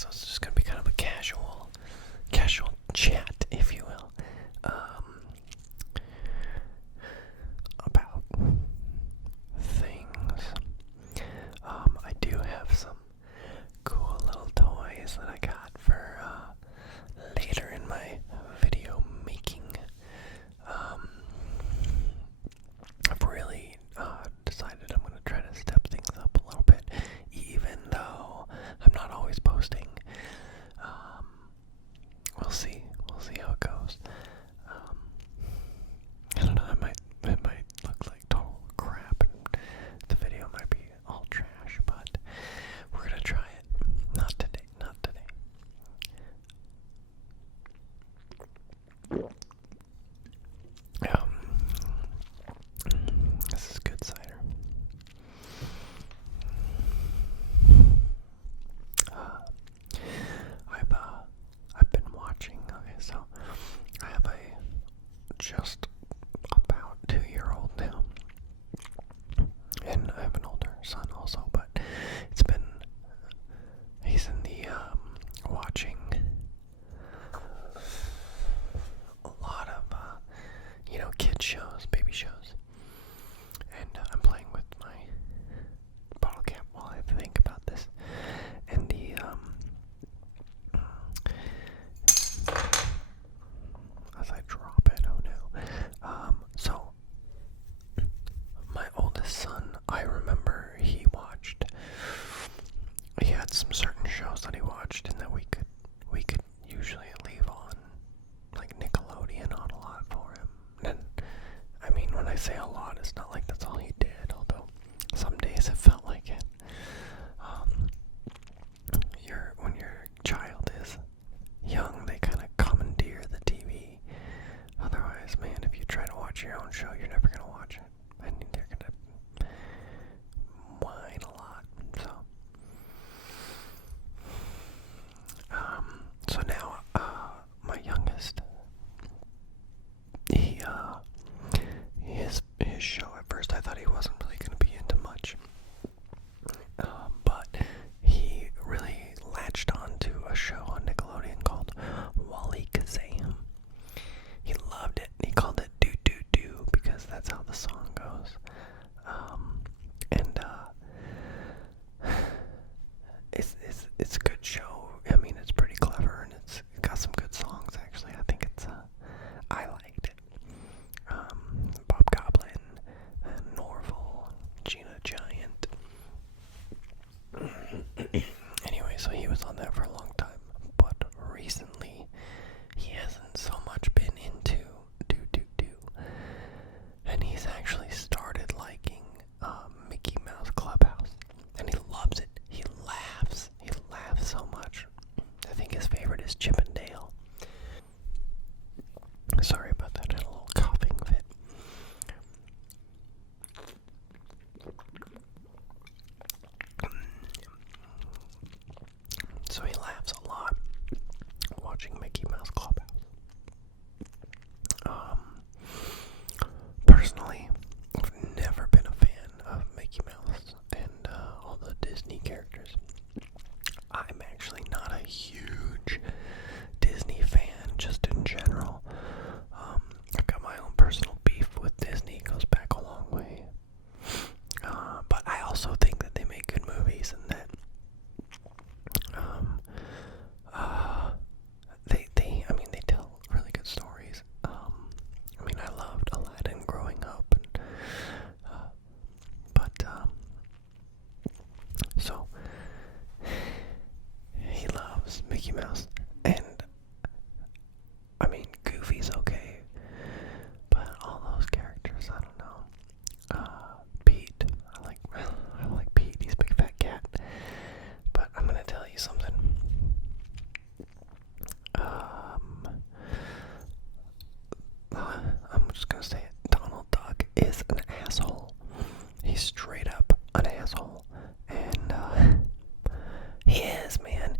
so it's just gonna be kind of a casual chat, if you will, about things. I do have some cool little toys that I got for later in my video making. I've really decided I'm going to try to step things up a little bit, even though I'm not always posting. We'll see how it goes. I don't know, it might look like total crap, and the video might be all trash, but we're gonna try it. Not today. This is good cider. I've been watching. Okay, so I have a just about 2-year-old now, and I have an older son also. But he's in the watching a lot of kid shows, baby shows, and I'm playing with my bottle cap while I think about this, and as I drop it, oh no. So my oldest son, I remember he had some certain shows that he watched and that we could usually leave on, like Nickelodeon on a lot for him. And I mean, when I say a lot, it's not like that's all he did, although some days it felt like it. When your child is young, they kind of commandeer the TV. Otherwise, man, if you try to watch your own show, you're never going to watch it. And they're going to whine a lot. So now, my youngest, his show, at first I thought he wasn't really going to be into much. But he really latched on to a show on Nickelodeon called Wally Kazam. He loved it. He called it Do Do Do because that's how the song goes. It's a good show. I mean, it's pretty clever and it's got some good songs actually. I think I liked it. Bob Goblin, and Norval, Gina Giant. Anyway, so he was on that for a long time, but recently he hasn't so much been into Do Do Do, and he's actually started liking Mickey Mouse Clubhouse, and he loves it. He laughs so much. I think his favorite is Chip and Dale. Sorry about that, I had a little coughing fit. So he laughs a lot watching Mickey Mouse Clubhouse. Personally, I've never been a fan of Mickey Mouse and all the Disney characters. I'm actually not a huge Disney fan, just in general. I've got my own personal beef with Disney. It goes back a long way. But I also think that they make good movies and that they tell really good stories. I mean, I loved Aladdin growing up, and so he loves Mickey Mouse, and I mean, Goofy's okay, but all those characters, I don't know. Pete, I like Pete. He's a big fat cat. But I'm gonna tell you something. I'm just gonna say it. Donald Duck is an asshole. He's straight up an asshole, and he is, man.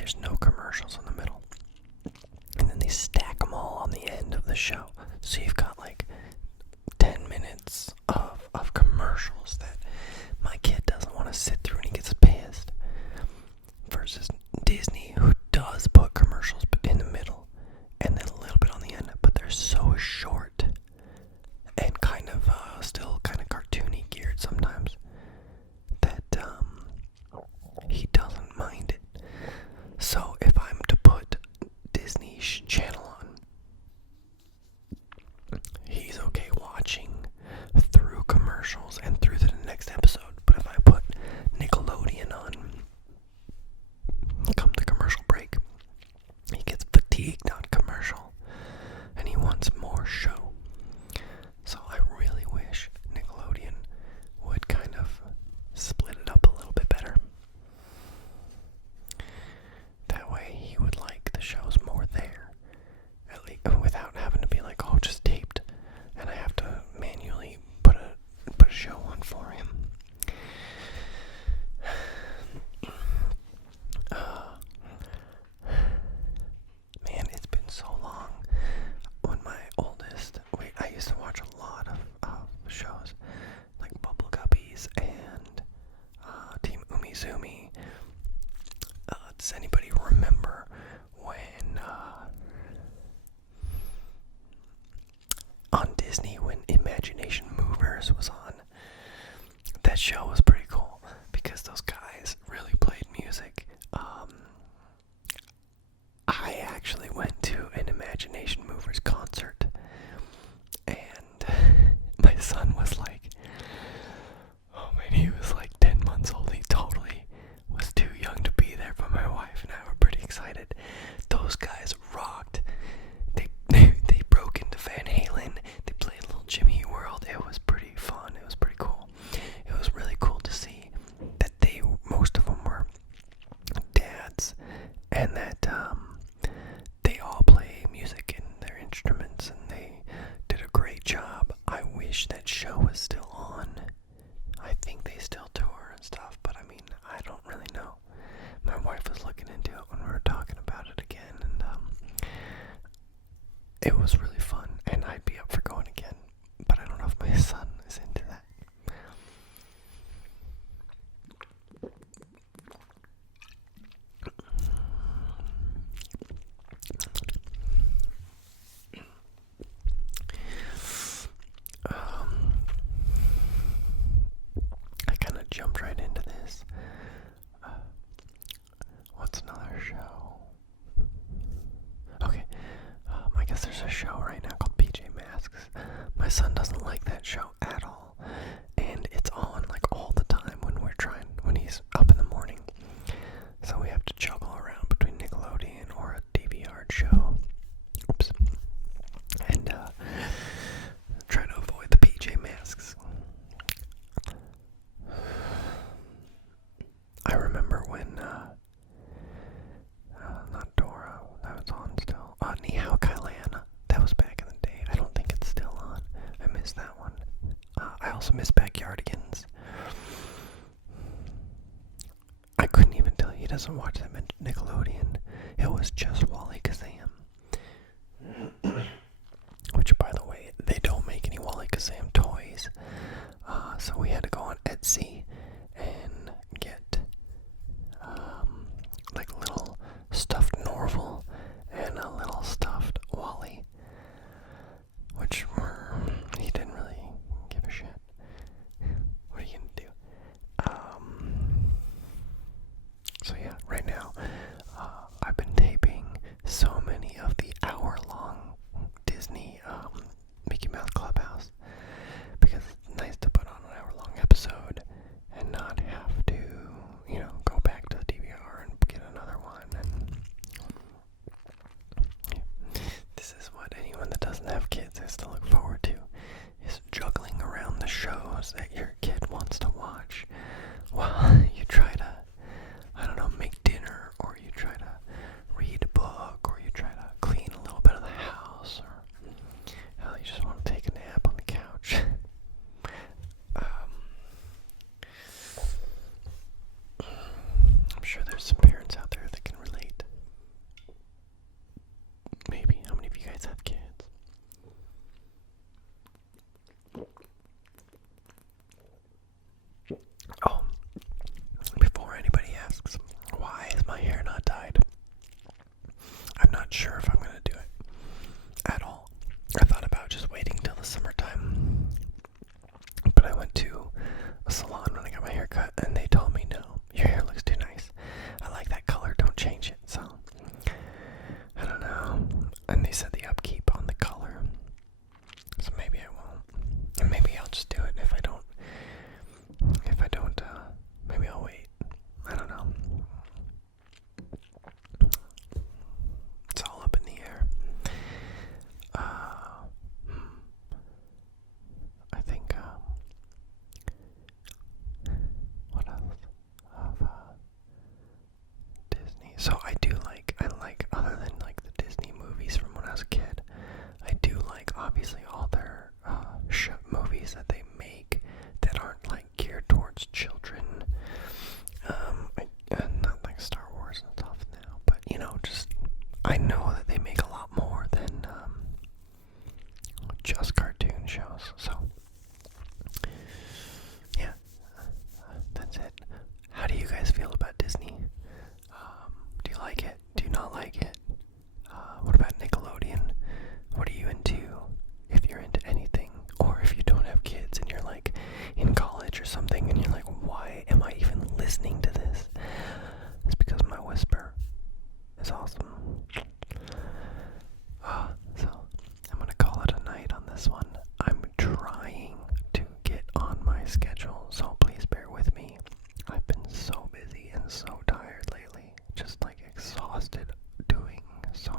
there's no commercials in the middle. And then they stack them all on the end of the show. So you've got like 10 minutes of commercials that my kid doesn't want to sit through and he gets pissed. Versus Disney, who does put commercials in the middle and then a little bit on the end, but they're so short and kind of still kind of cartoony geared sometimes that he doesn't mind it. So if I'm to put Disney's channel on, he's okay watching through commercials and through the next episode. But if I put Nickelodeon on, come the commercial break, he gets fatigued on commercial and he wants more show. So I really wish Nickelodeon would kind of split it up a little bit better. That way he would like the shows more there, at least, without having to be like, oh, just taped, and I have to manually put a show on for him. Man, it's been so long. When my oldest, I used to watch a lot of shows like Bubble Guppies and Team Umizoomi. Does anybody remember when on Disney when Imagination Movers was on? That show was pretty cool because those guys really played music. I actually went to an Imagination Movers concert, and my son was like, oh man, he was like 10 months old. He totally was too young to be there, but my wife and I were pretty excited. Those guys rocked. They broke into Van Halen. They played Little Jimmy Eat World. It was pretty fun. It was pretty cool. It was really cool to see that most of them were dads, and that they all play music in their instruments, and they did a great job. I wish that show was still on. I think they still tour and stuff, but I mean, I don't really know. My wife was looking into it when we were talking about it again, and it was really fun, and I'd be up for going again, but I don't know if my son is into that. I kind of jumped right into this. What's another show? Okay, I guess there's a show right now called PJ Masks. My son doesn't like that show at all, and it's on like all the time when he's up in the morning. So we have to juggle around between Nickelodeon or a DVR show. Oops. And try to avoid the PJ Masks. I remember when not Dora, that was on still. Ni Hao Kai Lan, that was back in the day. I don't think it's still on. I missed that one. I also miss Backyardigans. I couldn't even tell he doesn't watch that Nickelodeon. It was just Wally Kazam. Which, by the way, they don't make any Wally Kazam toys. So we had to go on Etsy and get like a little stuffed Norval and a little stuffed Wally, which he didn't really give a shit. What are you gonna do? So yeah, right now I've been taping so many of the hour-long Disney Mickey Mouse Clubhouse because it's nice to put on an hour-long episode like it? Do you not like it? What about Nickelodeon? What are you into? If you're into anything, or if you don't have kids and you're like in college or something and you're like, why am I even listening to this? It's because my whisper is awesome. So I'm gonna call it a night on this one. I'm trying to get on my schedule, so please bear with me. I've been so busy and so tired lately, just like exhausted doing so